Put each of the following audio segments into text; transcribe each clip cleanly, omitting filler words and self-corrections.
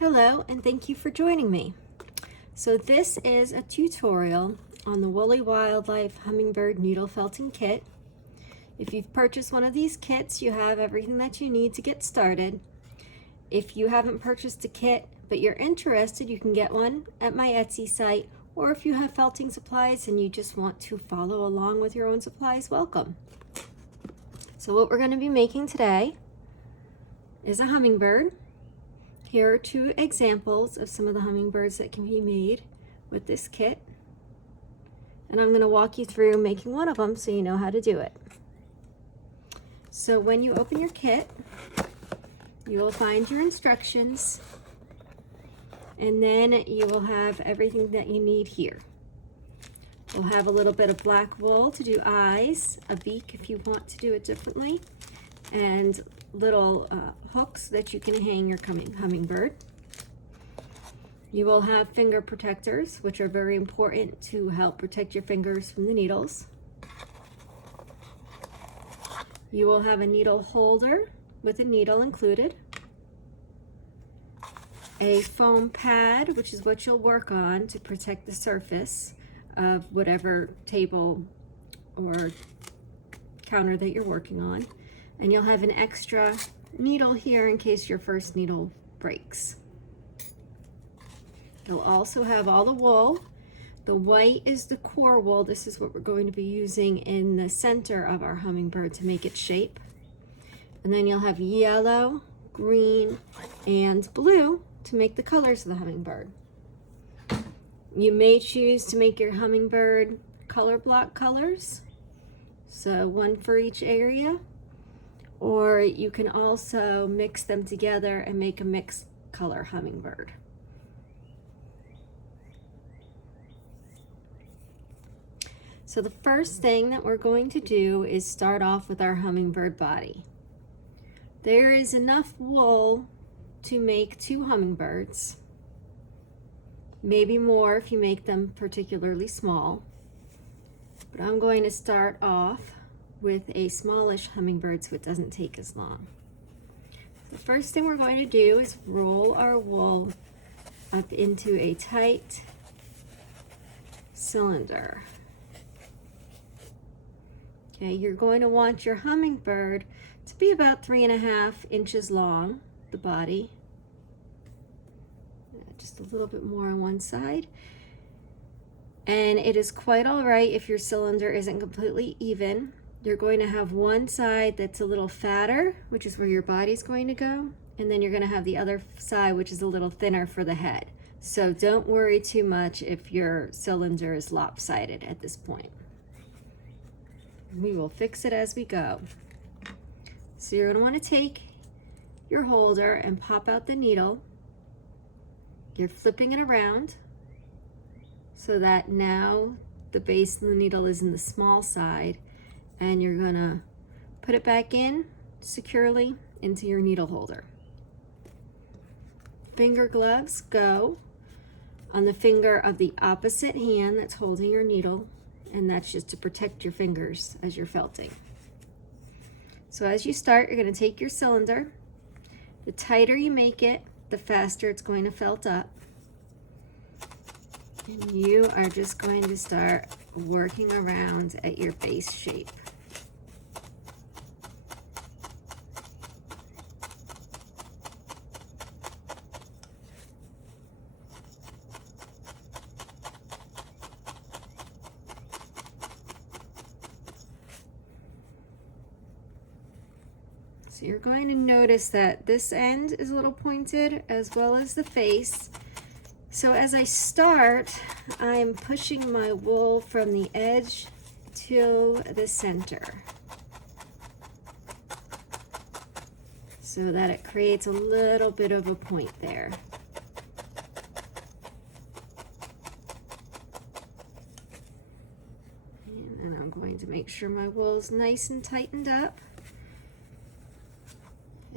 Hello, and thank you for joining me. So this is a tutorial on the Woolly Wildlife Hummingbird Needle Felting Kit. If you've purchased one of these kits, you have everything that you need to get started. If you haven't purchased a kit, but you're interested, you can get one at my Etsy site, or if you have felting supplies and you just want to follow along with your own supplies, welcome. So what we're going to be making today is a hummingbird. Here are two examples of some of the hummingbirds that can be made with this kit. And I'm going to walk you through making one of them so you know how to do it. So when you open your kit, you will find your instructions, and then you will have everything that you need here. We'll have a little bit of black wool to do eyes, a beak if you want to do it differently, and little hooks that you can hang your hummingbird. You will have finger protectors, which are very important to help protect your fingers from the needles. You will have a needle holder with a needle included, a foam pad, which is what you'll work on to protect the surface of whatever table or counter that you're working on. And you'll have an extra needle here in case your first needle breaks. You'll also have all the wool. The white is the core wool. This is what we're going to be using in the center of our hummingbird to make its shape. And then you'll have yellow, green, and blue to make the colors of the hummingbird. You may choose to make your hummingbird color block colors, so one for each area. Or you can also mix them together and make a mixed color hummingbird. So the first thing that we're going to do is start off with our hummingbird body. There is enough wool to make 2 hummingbirds, maybe more if you make them particularly small. But I'm going to start off with a smallish hummingbird so it doesn't take as long. The first thing we're going to do is roll our wool up into a tight cylinder. Okay, you're going to want your hummingbird to be about 3.5 inches long, the body. Just a little bit more on one side. And it is quite all right if your cylinder isn't completely even. You're going to have one side that's a little fatter, which is where your body's going to go, and then you're going to have the other side, which is a little thinner for the head. So don't worry too much if your cylinder is lopsided at this point. We will fix it as we go. So you're going to want to take your holder and pop out the needle. You're flipping it around so that now the base of the needle is in the small side, and you're gonna put it back in securely into your needle holder. Finger gloves go on the finger of the opposite hand that's holding your needle, and that's just to protect your fingers as you're felting. So as you start, you're gonna take your cylinder. The tighter you make it, the faster it's going to felt up. And you are just going to start working around at your base shape. So you're going to notice that this end is a little pointed as well as the face. So as I start, I'm pushing my wool from the edge to the center so that it creates a little bit of a point there. And then I'm going to make sure my wool is nice and tightened up.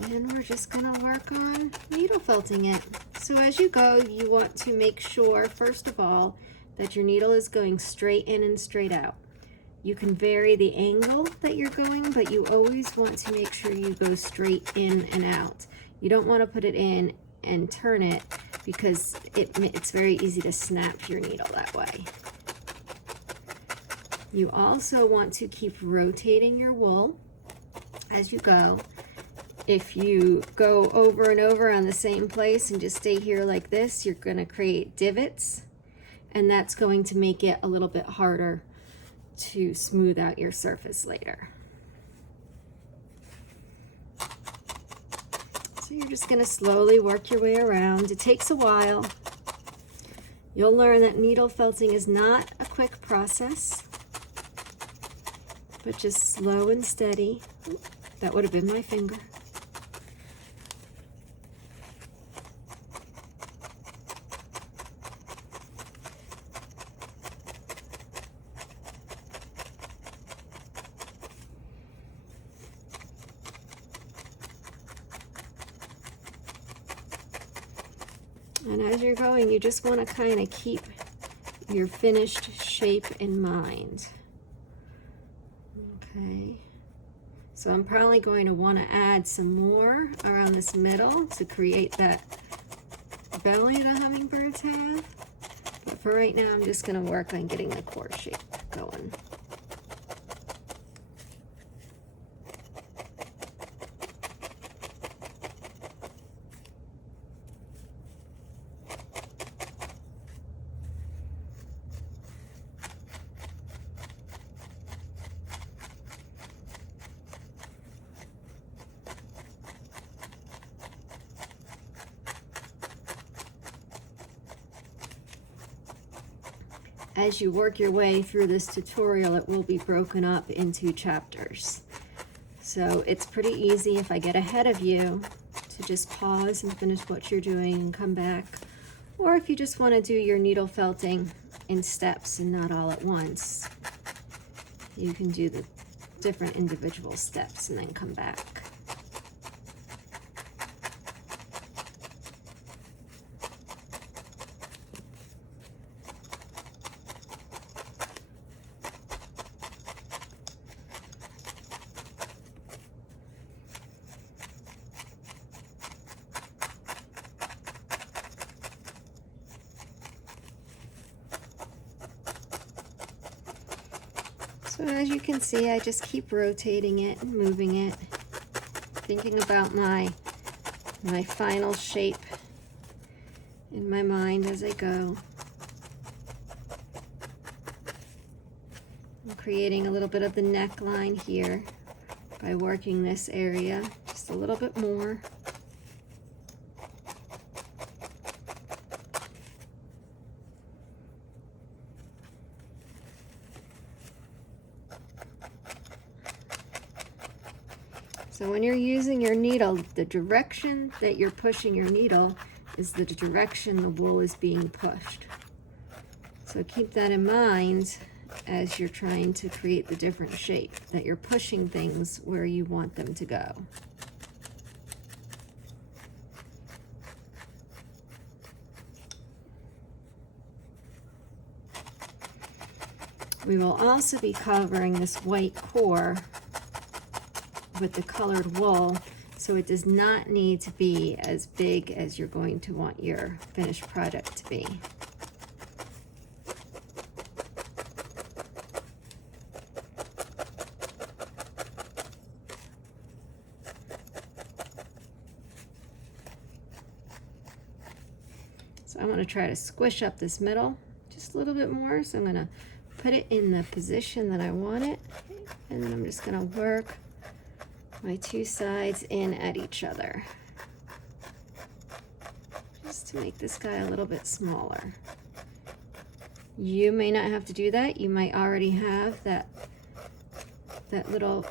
And we're just going to work on needle felting it. So as you go, you want to make sure, first of all, that your needle is going straight in and straight out. You can vary the angle that you're going, but you always want to make sure you go straight in and out. You don't want to put it in and turn it, because it's very easy to snap your needle that way. You also want to keep rotating your wool as you go. If you go over and over on the same place and just stay here like this, you're going to create divots, and that's going to make it a little bit harder to smooth out your surface later. So you're just going to slowly work your way around. It takes a while. You'll learn that needle felting is not a quick process, but just slow and steady. That would have been my finger. And as you're going, you just want to kind of keep your finished shape in mind. Okay, so I'm probably going to want to add some more around this middle to create that belly the hummingbirds have. But for right now, I'm just going to work on getting the core shape going. As you work your way through this tutorial, it will be broken up into chapters. So it's pretty easy if I get ahead of you to just pause and finish what you're doing and come back. Or if you just want to do your needle felting in steps and not all at once, you can do the different individual steps and then come back. So as you can see, I just keep rotating it and moving it, thinking about my final shape in my mind as I go. I'm creating a little bit of the neckline here by working this area just a little bit more. So when you're using your needle, the direction that you're pushing your needle is the direction the wool is being pushed. So keep that in mind as you're trying to create the different shape, that you're pushing things where you want them to go. We will also be covering this white core with the colored wool, so it does not need to be as big as you're going to want your finished product to be. So I want to try to squish up this middle just a little bit more, so I'm going to put it in the position that I want it, and then I'm just going to work my two sides in at each other, just to make this guy a little bit smaller. You may not have to do that. You might already have that little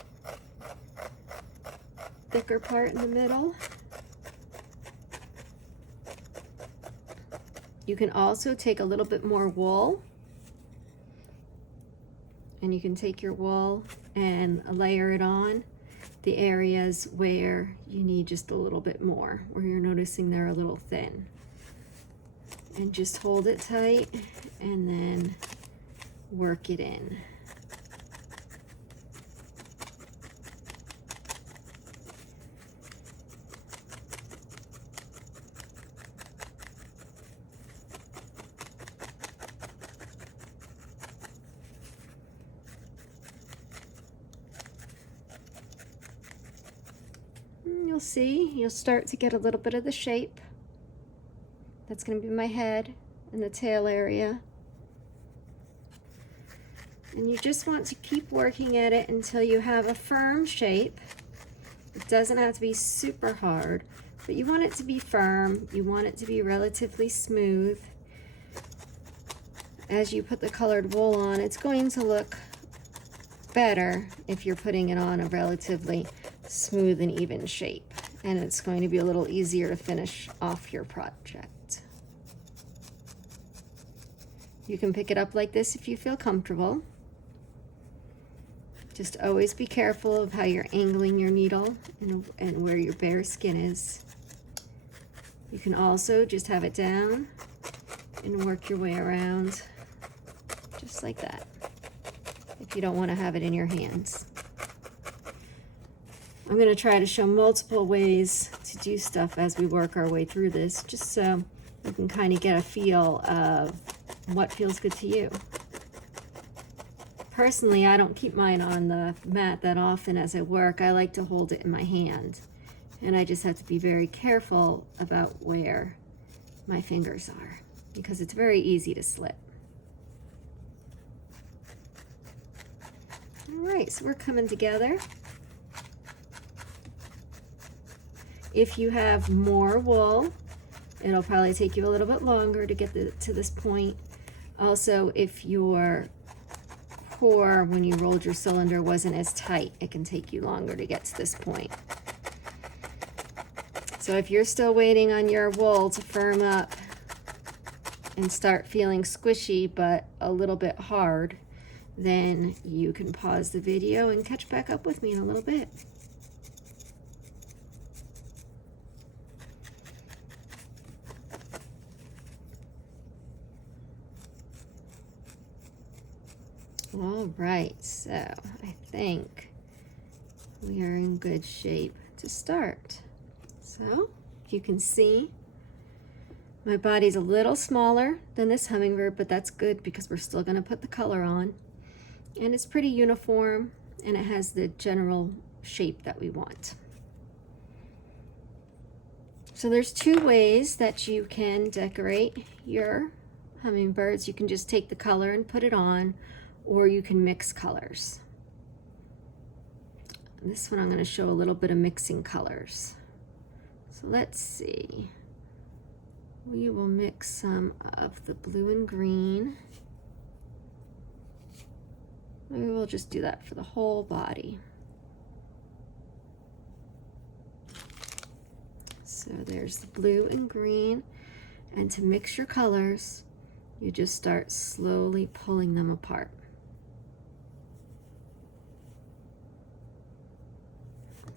thicker part in the middle. You can also take a little bit more wool, and you can take your wool and layer it on the areas where you need just a little bit more, where you're noticing they're a little thin. And just hold it tight and then work it in. see, you'll start to get a little bit of the shape. That's going to be my head and the tail area. And you just want to keep working at it until you have a firm shape. It doesn't have to be super hard, but you want it to be firm. You want it to be relatively smooth. As you put the colored wool on, it's going to look better if you're putting it on a relatively smooth and even shape. And it's going to be a little easier to finish off your project. You can pick it up like this if you feel comfortable. Just always be careful of how you're angling your needle and where your bare skin is. You can also just have it down and work your way around just like that, if you don't want to have it in your hands. I'm going to try to show multiple ways to do stuff as we work our way through this, just so you can kind of get a feel of what feels good to you. Personally, I don't keep mine on the mat that often as I work. I like to hold it in my hand, and I just have to be very careful about where my fingers are because it's very easy to slip. All right, so we're coming together. If you have more wool, it'll probably take you a little bit longer to get to this point. Also, if your core, when you rolled your cylinder, wasn't as tight, it can take you longer to get to this point. So if you're still waiting on your wool to firm up and start feeling squishy but a little bit hard, then you can pause the video and catch back up with me in a little bit. All right, so I think we are in good shape to start. So if you can see, my body's a little smaller than this hummingbird, but that's good because we're still going to put the color on. And it's pretty uniform, and it has the general shape that we want. So there's two ways that you can decorate your hummingbirds. You can just take the color and put it on, or you can mix colors. This one I'm going to show a little bit of mixing colors. So let's see. We will mix some of the blue and green. Maybe we'll just do that for the whole body. So there's the blue and green. And to mix your colors, you just start slowly pulling them apart.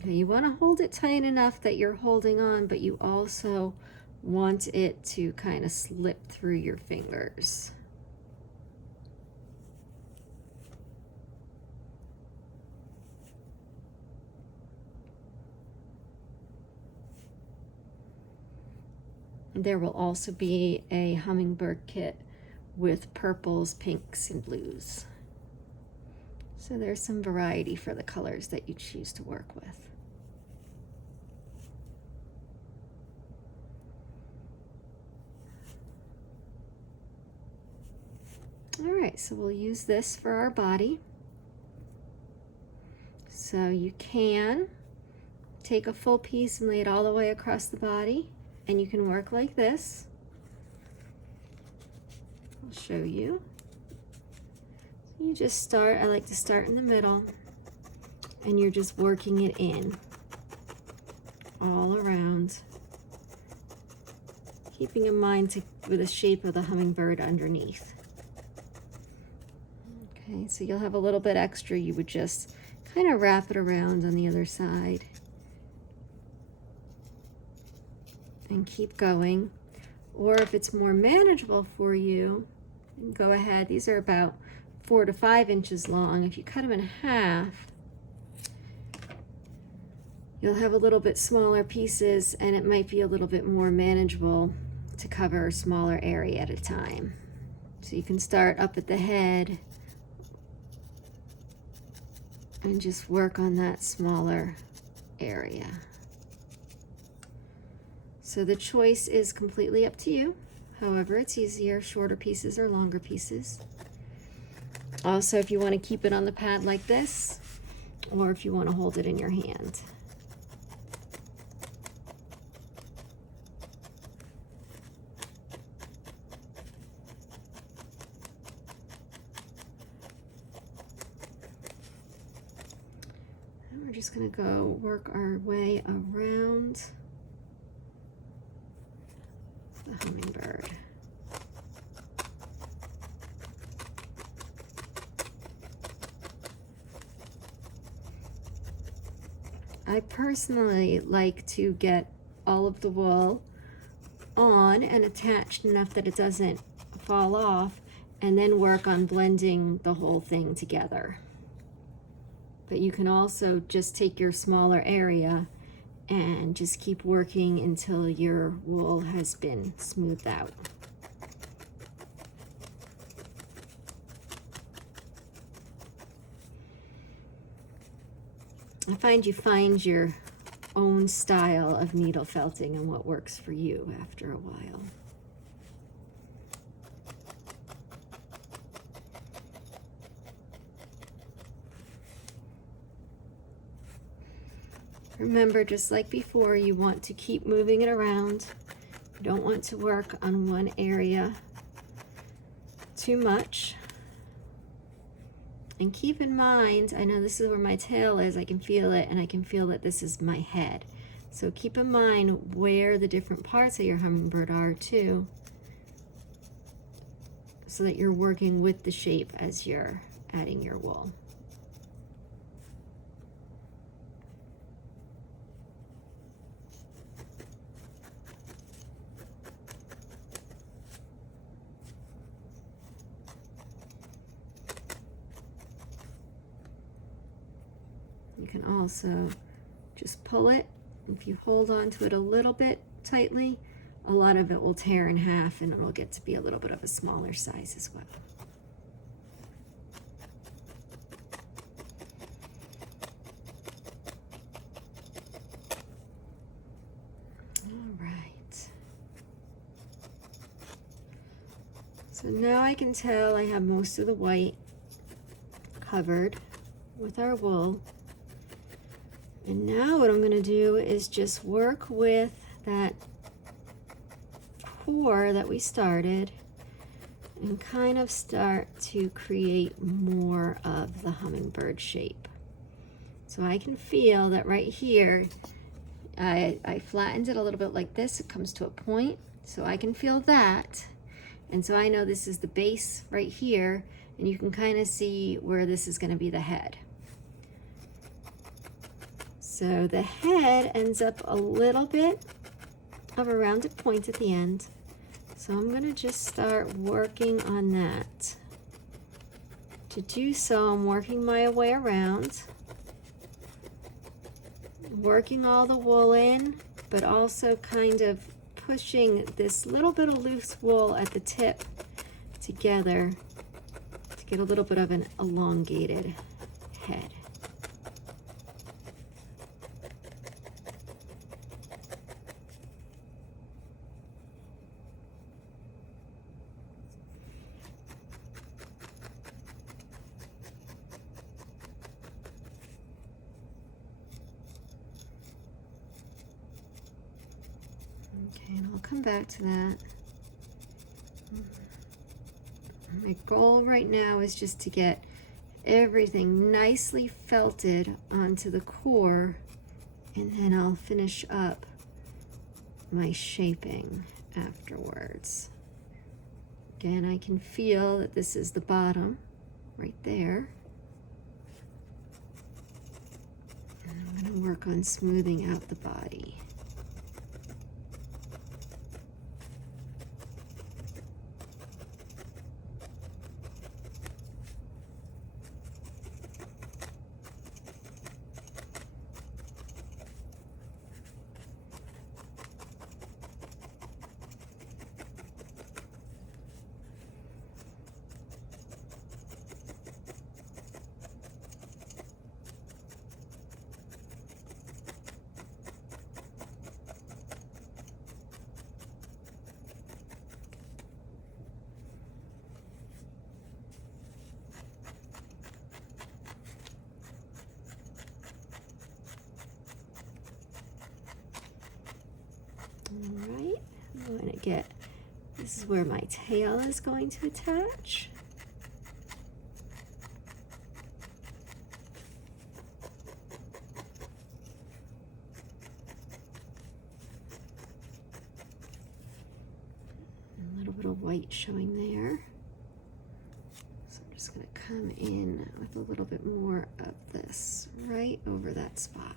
Okay, you want to hold it tight enough that you're holding on, but you also want it to kind of slip through your fingers. There will also be a hummingbird kit with purples, pinks, and blues. So there's some variety for the colors that you choose to work with. All right, so we'll use this for our body. So you can take a full piece and lay it all the way across the body, and you can work like this. I'll show you. You just start, I like to start in the middle, and you're just working it in all around, keeping in mind with the shape of the hummingbird underneath. Okay, so you'll have a little bit extra. You would just kind of wrap it around on the other side and keep going. Or if it's more manageable for you, go ahead. These are about 4 to 5 inches long. If you cut them in half, you'll have a little bit smaller pieces, and it might be a little bit more manageable to cover a smaller area at a time. So you can start up at the head and just work on that smaller area. So the choice is completely up to you. However, it's easier, shorter pieces or longer pieces. Also, if you want to keep it on the pad like this, or if you want to hold it in your hand. And we're just going to go work our way around the hummingbird. I personally like to get all of the wool on and attached enough that it doesn't fall off, and then work on blending the whole thing together. But you can also just take your smaller area and just keep working until your wool has been smoothed out. I find you find your own style of needle felting and what works for you after a while. Remember, just like before, you want to keep moving it around. You don't want to work on one area too much. And keep in mind, I know this is where my tail is, I can feel it, and I can feel that this is my head. So keep in mind where the different parts of your hummingbird are too, so that you're working with the shape as you're adding your wool. You can also just pull it. If you hold on to it a little bit tightly, a lot of it will tear in half and it'll get to be a little bit of a smaller size as well. All right. So now I can tell I have most of the white covered with our wool. And now what I'm going to do is just work with that core that we started and kind of start to create more of the hummingbird shape. So I can feel that right here, I flattened it a little bit like this. It comes to a point, so I can feel that. And so I know this is the base right here, and you can kind of see where this is going to be the head. So the head ends up a little bit of a rounded point at the end. So I'm going to just start working on that. To do so, I'm working my way around, working all the wool in, but also kind of pushing this little bit of loose wool at the tip together to get a little bit of an elongated head. Okay, and I'll come back to that. My goal right now is just to get everything nicely felted onto the core, and then I'll finish up my shaping afterwards. Again, I can feel that this is the bottom right there. And I'm going to work on smoothing out the body. get, this is where my tail is going to attach. A little bit of white showing there. So I'm just going to come in with a little bit more of this right over that spot.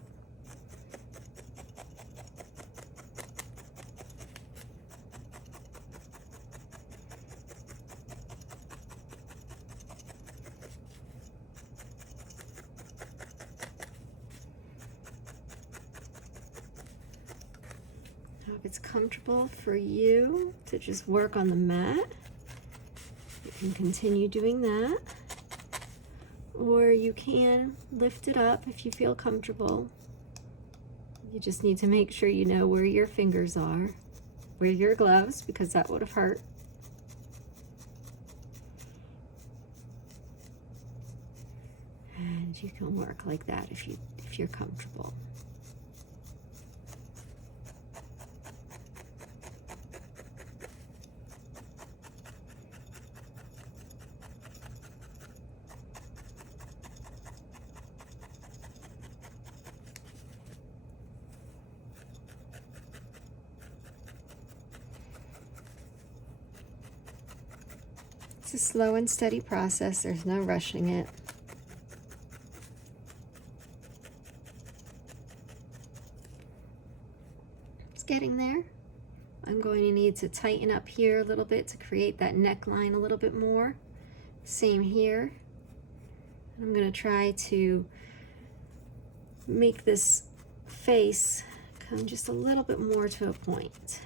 Now, if it's comfortable for you to just work on the mat, you can continue doing that. Or you can lift it up if you feel comfortable. You just need to make sure you know where your fingers are. Wear your gloves because that would have hurt. And you can work like that if you're comfortable. It's a slow and steady process. There's no rushing it. It's getting there. I'm going to need to tighten up here a little bit to create that neckline a little bit more. Same here. I'm going to try to make this face come just a little bit more to a point.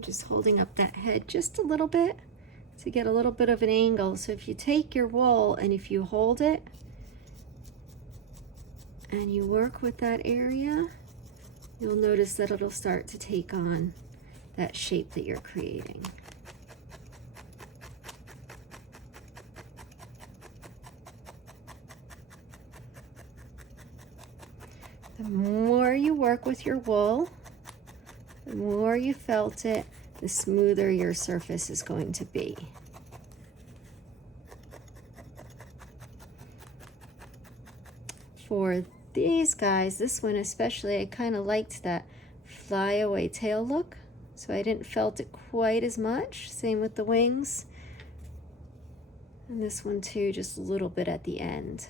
Just holding up that head just a little bit to get a little bit of an angle. So if you take your wool and if you hold it and you work with that area, you'll notice that it'll start to take on that shape that you're creating. The more you work with your wool, the more you felt it, the smoother your surface is going to be. For these guys, this one especially, I kind of liked that flyaway tail look, so I didn't felt it quite as much. Same with the wings. And this one too, just a little bit at the end.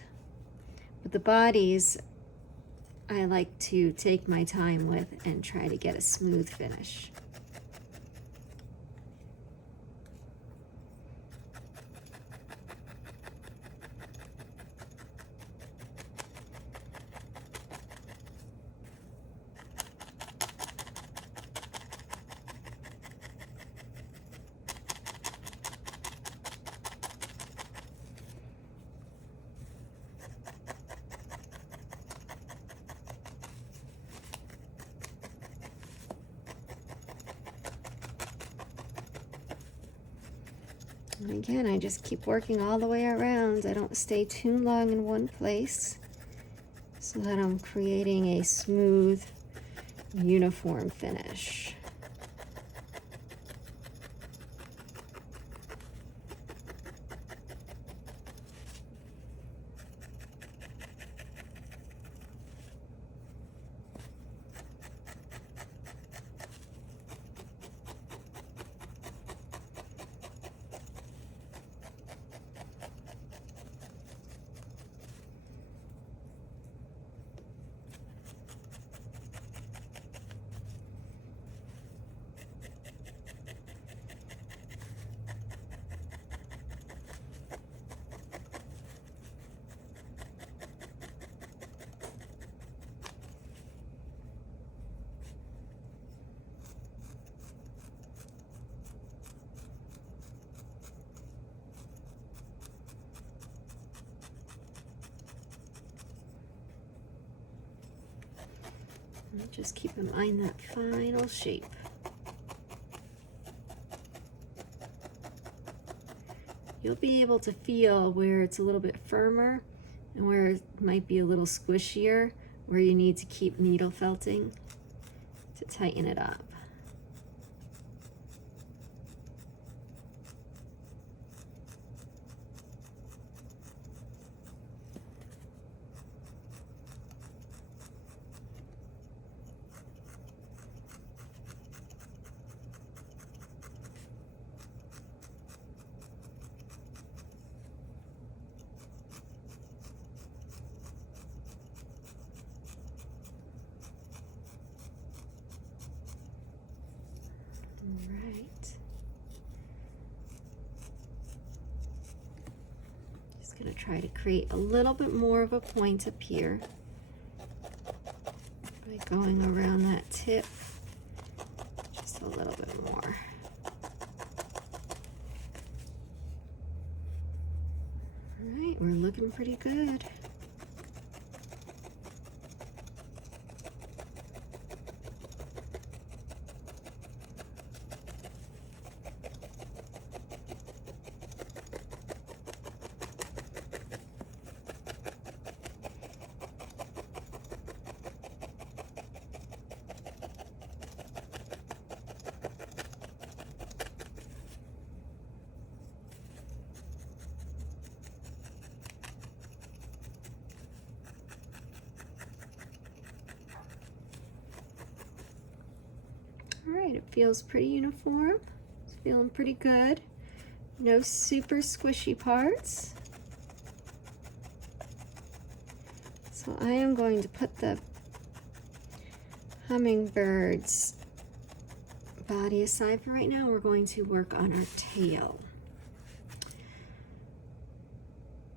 But the bodies, I like to take my time with and try to get a smooth finish. And again, I just keep working all the way around. I don't stay too long in one place so that I'm creating a smooth, uniform finish. And just keep in mind that final shape. You'll be able to feel where it's a little bit firmer and where it might be a little squishier, where you need to keep needle felting to tighten it up. Right. Just going to try to create a little bit more of a point up here by going around that tip just a little bit more. All right, we're looking pretty good. All right, it feels pretty uniform. It's feeling pretty good. No super squishy parts. So I am going to put the hummingbird's body aside for right now. We're going to work on our tail.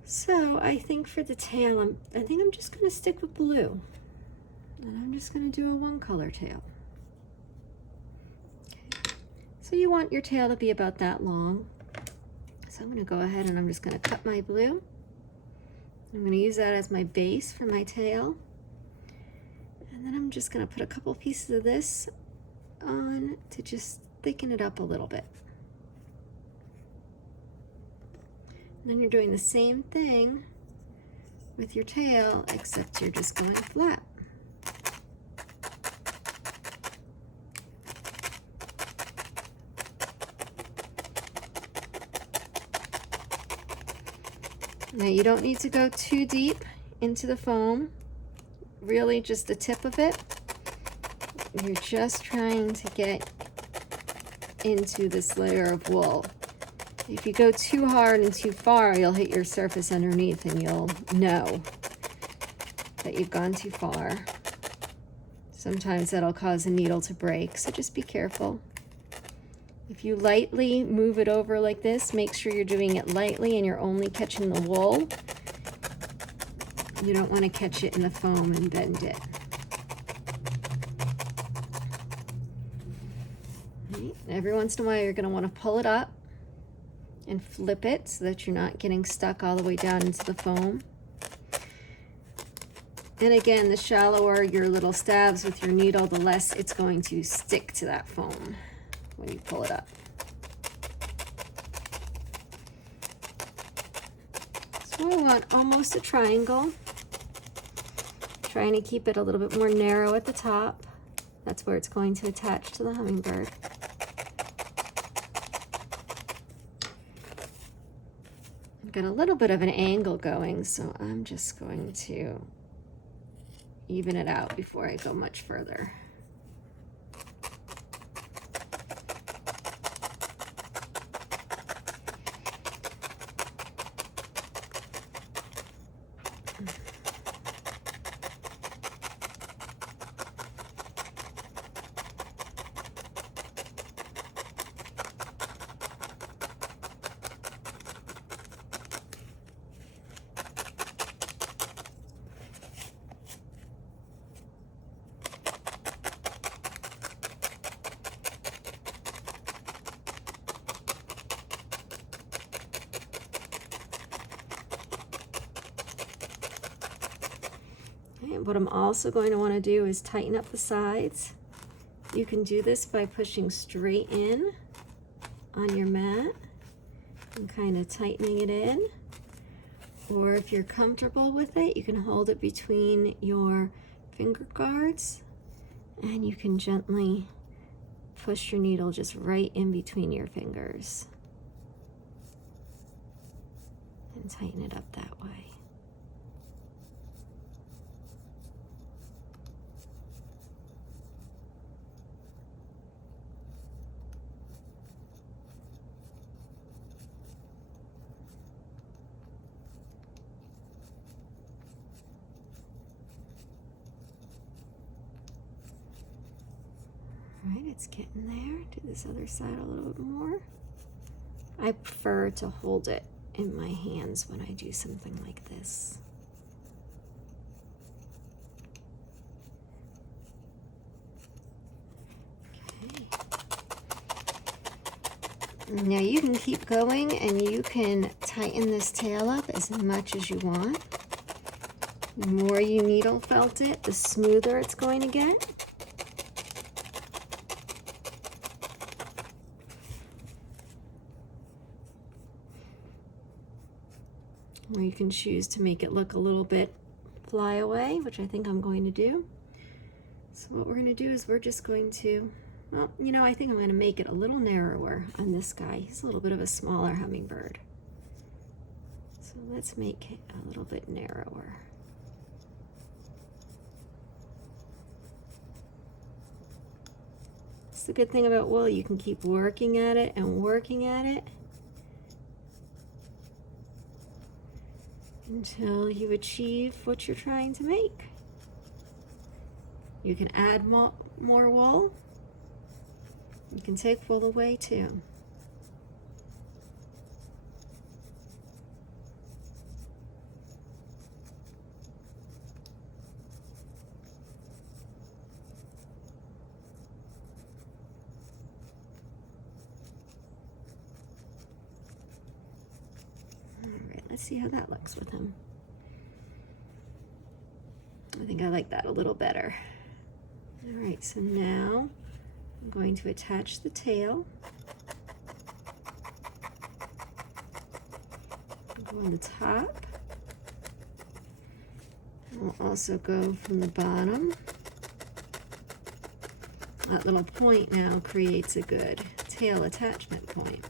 So I think for the tail, I think I'm just going to stick with blue. And I'm just going to do a one color tail. Okay. So you want your tail to be about that long. So I'm going to go ahead and I'm just going to cut my blue. I'm going to use that as my base for my tail. And then I'm just going to put a couple pieces of this on to just thicken it up a little bit. And then you're doing the same thing with your tail, except you're just going flat. Now you don't need to go too deep into the foam, really just the tip of it. You're just trying to get into this layer of wool. If you go too hard and too far, you'll hit your surface underneath and you'll know that you've gone too far. Sometimes that'll cause a needle to break, so just be careful. If you lightly move it over like this, make sure you're doing it lightly and you're only catching the wool. You don't want to catch it in the foam and bend it. Right. Every once in a while you're going to want to pull it up and flip it so that you're not getting stuck all the way down into the foam. And again, the shallower your little stabs with your needle, the less it's going to stick to that foam when you pull it up. So I want almost a triangle. Trying to keep it a little bit more narrow at the top. That's where it's going to attach to the hummingbird. I've got a little bit of an angle going, so I'm just going to even it out before I go much further. And what I'm also going to want to do is tighten up the sides. You can do this by pushing straight in on your mat and kind of tightening it in. Or if you're comfortable with it, you can hold it between your finger guards and you can gently push your needle just right in between your fingers and tighten it up that way. All right, it's getting there. Do this other side a little bit more. I prefer to hold it in my hands when I do something like this. Okay. Now you can keep going and you can tighten this tail up as much as you want. The more you needle felt it, the smoother it's going to get. Or you can choose to make it look a little bit fly away, which I think I'm going to do. So what we're going to do is we're just going to, well, you know, I think I'm going to make it a little narrower on this guy. He's a little bit of a smaller hummingbird. So let's make it a little bit narrower. That's the good thing about wool. You can keep working at it and working at it until you achieve what you're trying to make. You can add more wool. You can take wool away too. Let's see how that looks with him. I think I like that a little better. All right, so now I'm going to attach the tail. Go on the top. I'll also go from the bottom. That little point now creates a good tail attachment point.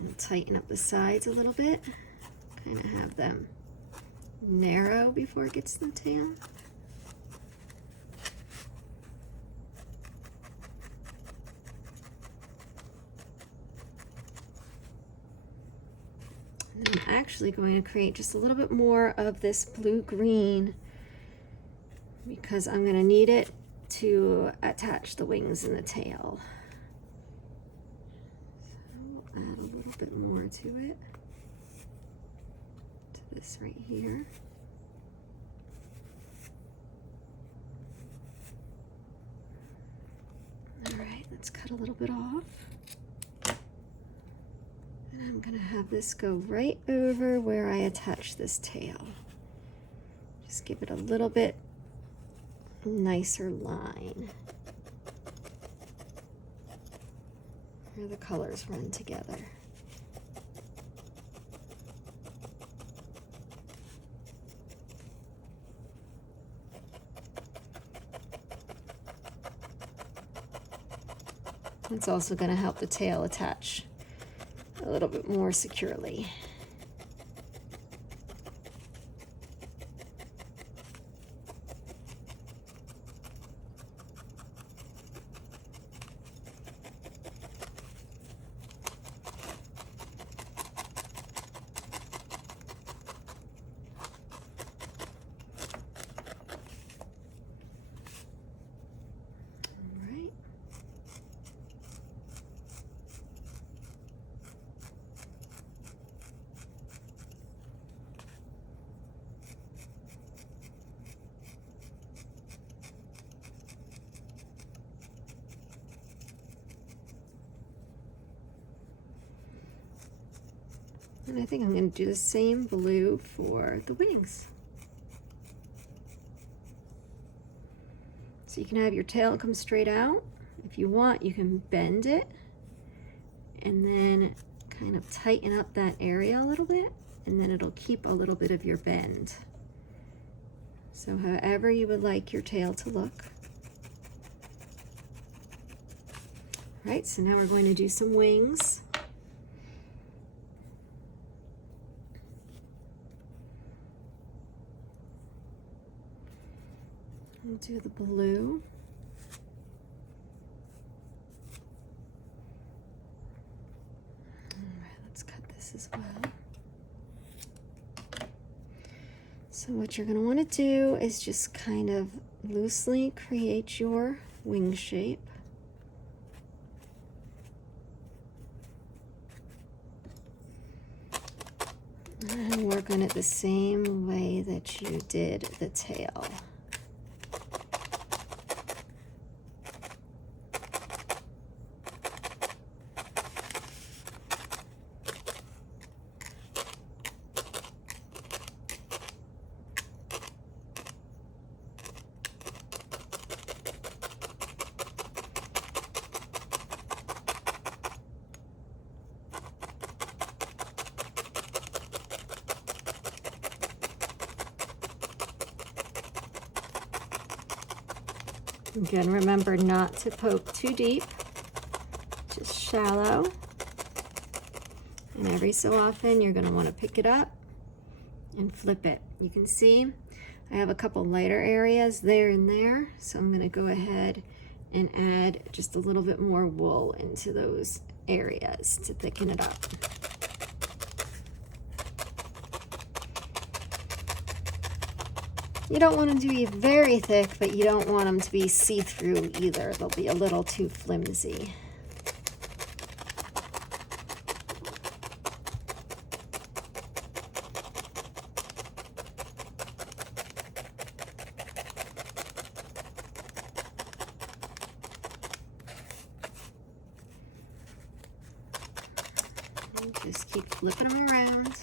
And tighten up the sides a little bit. Kind of have them narrow before it gets to the tail. And I'm actually going to create just a little bit more of this blue-green because I'm going to need it to attach the wings and the tail. So I'll add a little bit more to it, to this right here. All right, let's cut a little bit off. And I'm gonna have this go right over where I attach this tail. Just give it a little bit nicer line where the colors run together. It's also going to help the tail attach a little bit more securely. And I think I'm going to do the same blue for the wings. So you can have your tail come straight out. If you want, you can bend it and then kind of tighten up that area a little bit, and then it'll keep a little bit of your bend. So however you would like your tail to look. All right, so now we're going to do some wings. We'll do the blue. All right, let's cut this as well. So what you're going to want to do is just kind of loosely create your wing shape. And work on it the same way that you did the tail. Again, remember not to poke too deep, just shallow. And every so often, you're going to want to pick it up and flip it. You can see I have a couple lighter areas there and there, so I'm going to go ahead and add just a little bit more wool into those areas to thicken it up. You don't want them to be very thick, but you don't want them to be see-through either. They'll be a little too flimsy. And just keep flipping them around.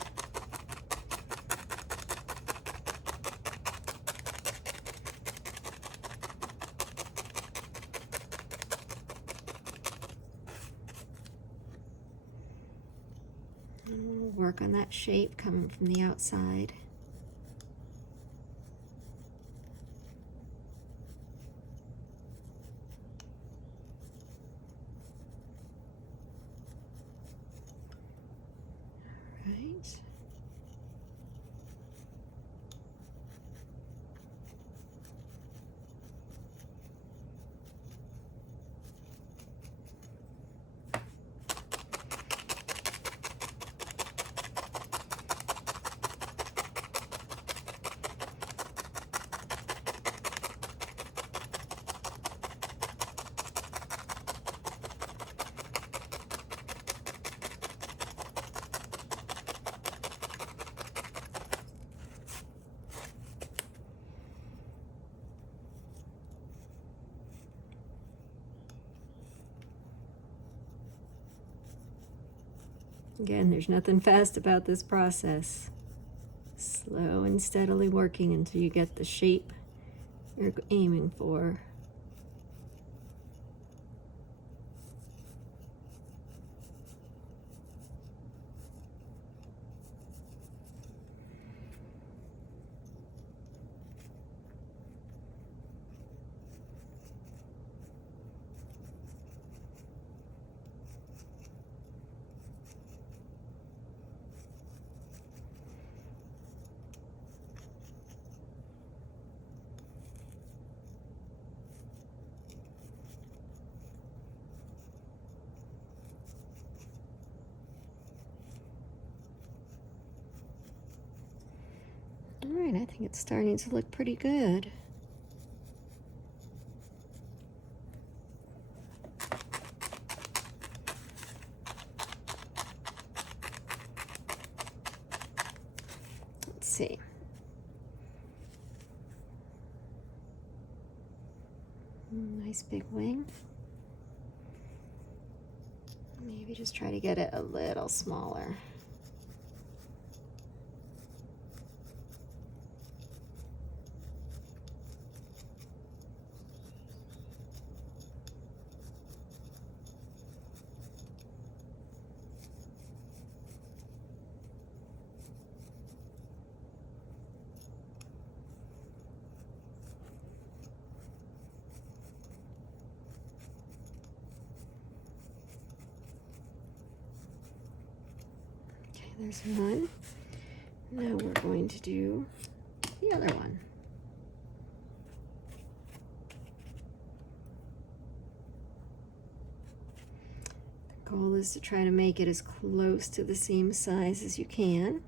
We'll work on that shape coming from the outside. All right. Again, there's nothing fast about this process. Slow and steadily working until you get the shape you're aiming for. All right, I think it's starting to look pretty good. Let's see. Nice big wing. Maybe just try to get it a little smaller. there's one. Now we're going to do the other one. The goal is to try to make it as close to the same size as you can.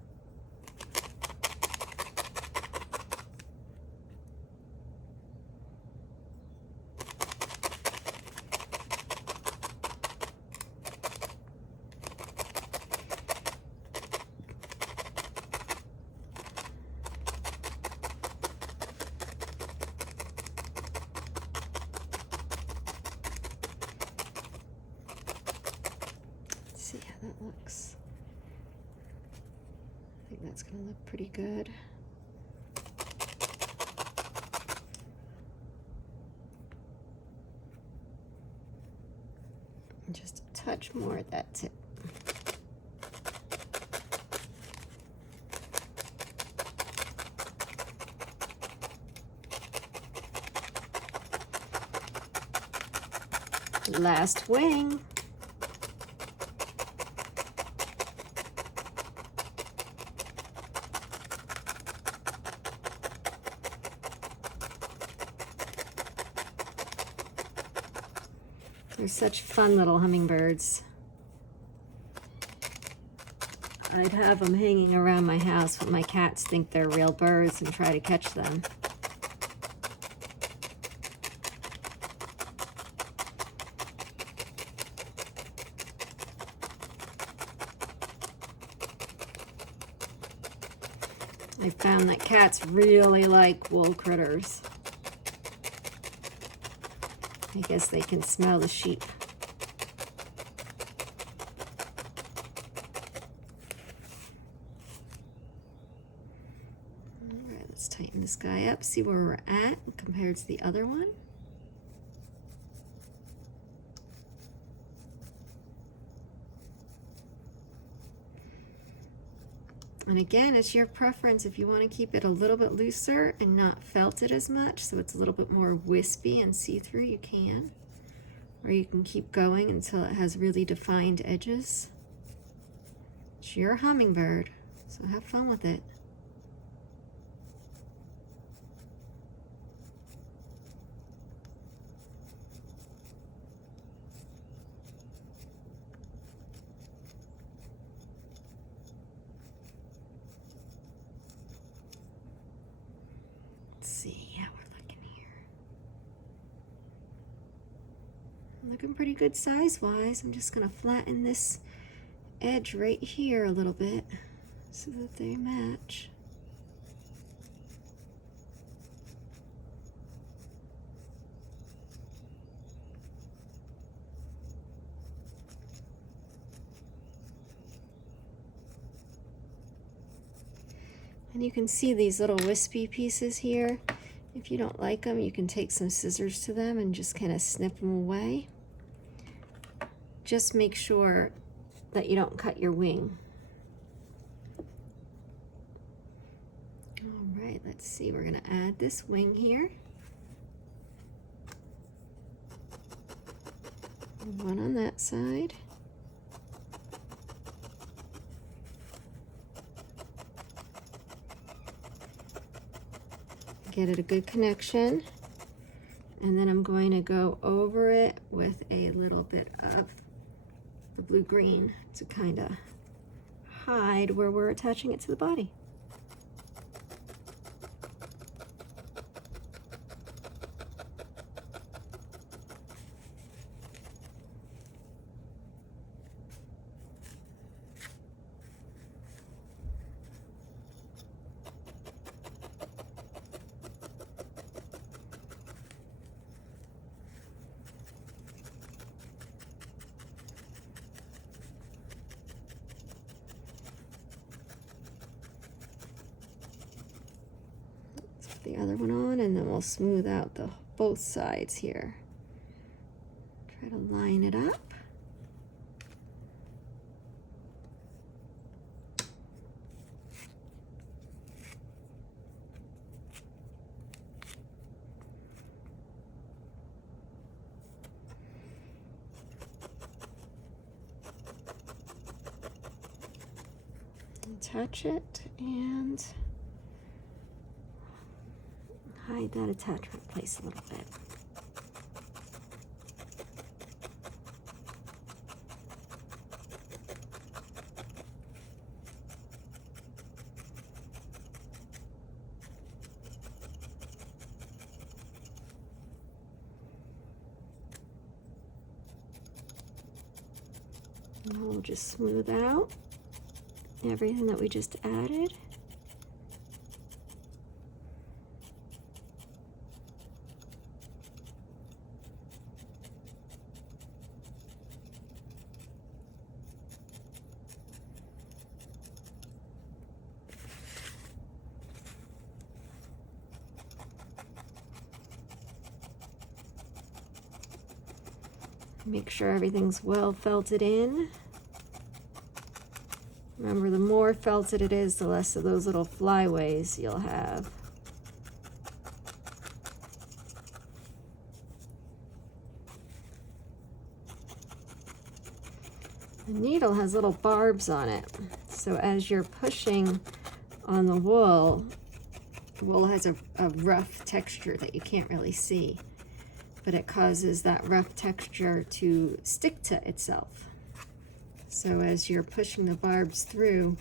See how that looks. I think that's going to look pretty good. And just a touch more at that tip. Last wing. They're such fun little hummingbirds. I'd have them hanging around my house when my cats think they're real birds and try to catch them. I found that cats really like wool critters. I guess they can smell the sheep. All right, let's tighten this guy up, see where we're at compared to the other one. And again, it's your preference. If you want to keep it a little bit looser and not felt it as much, so it's a little bit more wispy and see-through, you can. Or you can keep going until it has really defined edges. It's your hummingbird, so have fun with it. See how we're looking here. Looking pretty good size-wise. I'm just going to flatten this edge right here a little bit so that they match. And you can see these little wispy pieces here. If you don't like them, you can take some scissors to them and just kind of snip them away. Just make sure that you don't cut your wing. All right, let's see, we're gonna add this wing here. One on that side. Get it a good connection, and then I'm going to go over it with a little bit of the blue-green to kind of hide where we're attaching it to the body. The other one on, and then we'll smooth out both sides here. Try to line it up. attach it and hide that attachment place a little bit. And we'll just smooth out everything that we just added. Make sure everything's well felted in. Remember, the more felted it is, the less of those little flyaways you'll have. The needle has little barbs on it, so as you're pushing on the wool, has a rough texture that you can't really see, but it causes that rough texture to stick to itself. So as you're pushing the barbs through,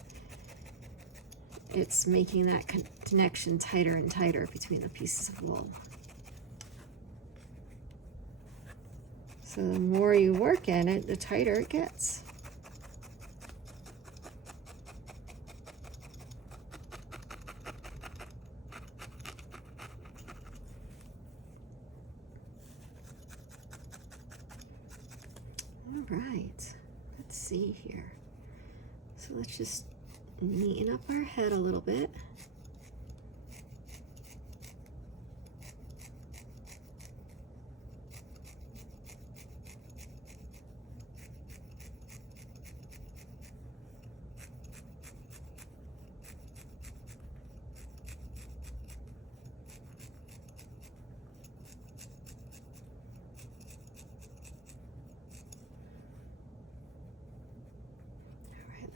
it's making that connection tighter and tighter between the pieces of wool. So the more you work at it, the tighter it gets. All right, let's see here. So let's just neaten up our head a little bit.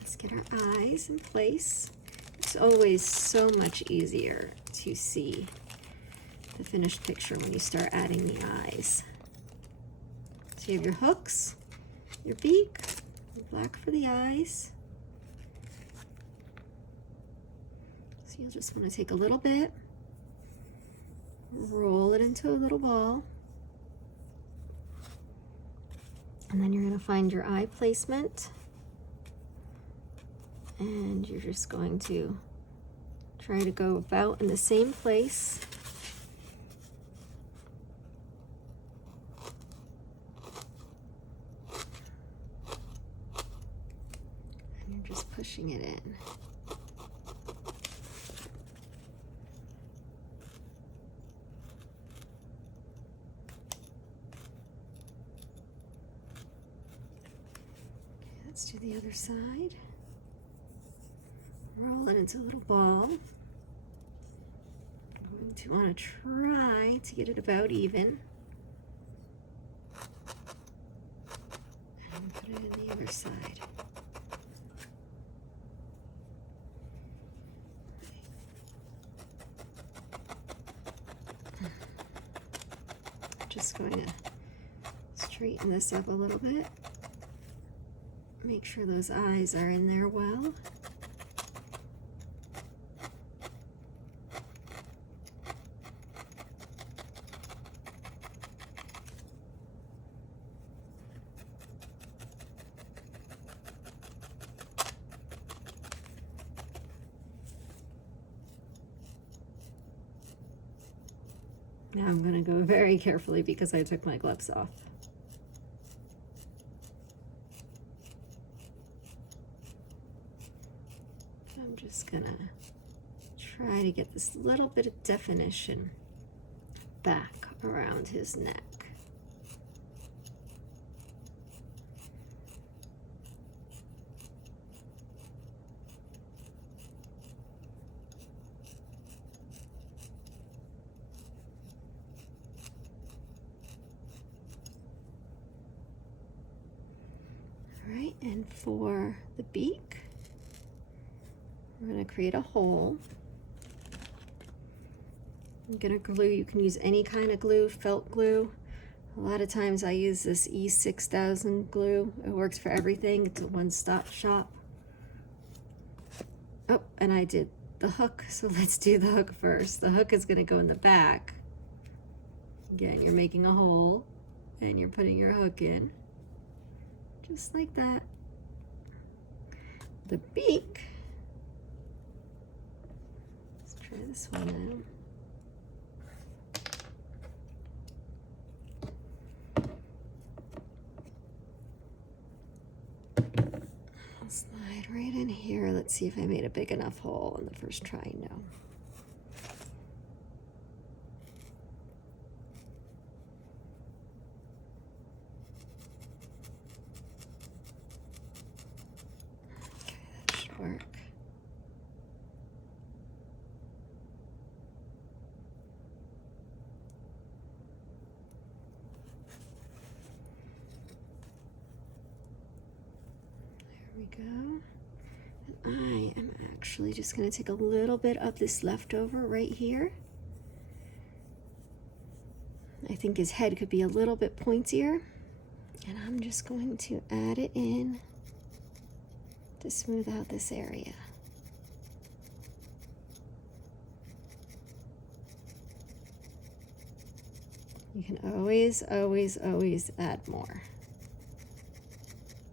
Let's get our eyes in place. It's always so much easier to see the finished picture when you start adding the eyes. So you have your hooks, your beak, black for the eyes. So you'll just want to take a little bit, roll it into a little ball, and then you're going to find your eye placement. And you're just going to try to go about in the same place. And you're just pushing it in. Okay, let's do the other side. Roll it into a little ball. I'm going to want to try to get it about even. And put it in the other side. Just going to straighten this up a little bit. Make sure those eyes are in there well. Now I'm going to go very carefully because I took my gloves off. I'm just going to try to get this little bit of definition back around his neck. All right, and for the beak, We're going to create a hole. I'm going to glue. You can use any kind of glue, felt glue. A lot of times I use this E6000 glue. It works for everything. It's a one-stop shop. Oh, and I did the hook, so let's do the hook first. The hook is going to go in the back. Again, you're making a hole and you're putting your hook in, just like that. The beak, let's try this one out. I'll slide right in here. Let's see if I made a big enough hole in the first try. No. Work. There we go. And I am actually just going to take a little bit of this leftover right here. I think his head could be a little bit pointier, and I'm just going to add it in to smooth out this area. You can always, always, always add more.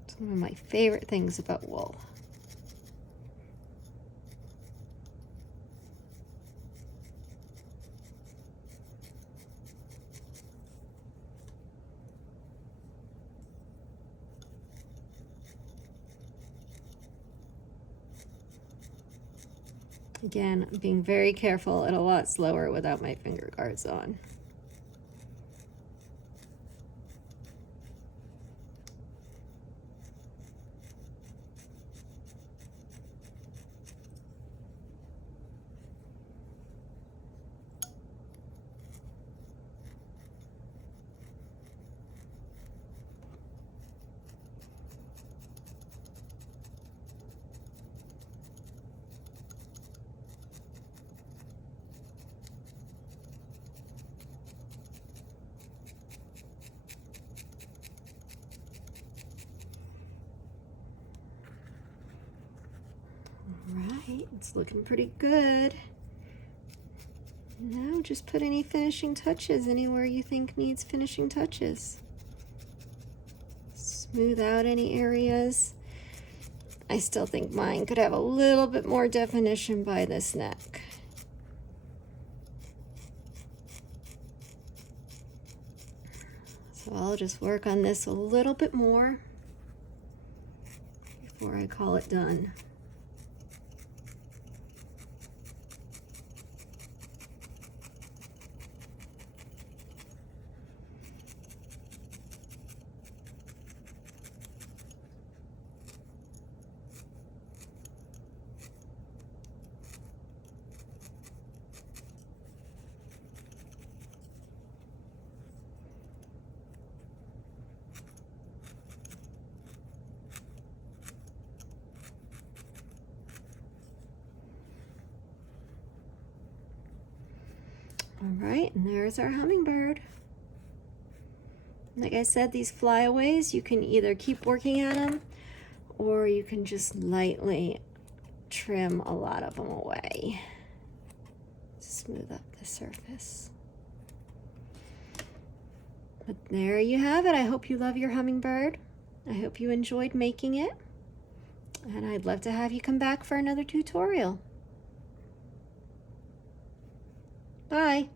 It's one of my favorite things about wool. Again, I'm being very careful and a lot slower without my finger guards on. Right, it's looking pretty good. Now just put any finishing touches anywhere you think needs finishing touches. Smooth out any areas. I still think mine could have a little bit more definition by this neck. So I'll just work on this a little bit more before I call it done. All right, and there's our hummingbird. Like I said, these flyaways, you can either keep working at them or you can just lightly trim a lot of them away. Smooth up the surface. But there you have it. I hope you love your hummingbird. I hope you enjoyed making it. And I'd love to have you come back for another tutorial. Bye.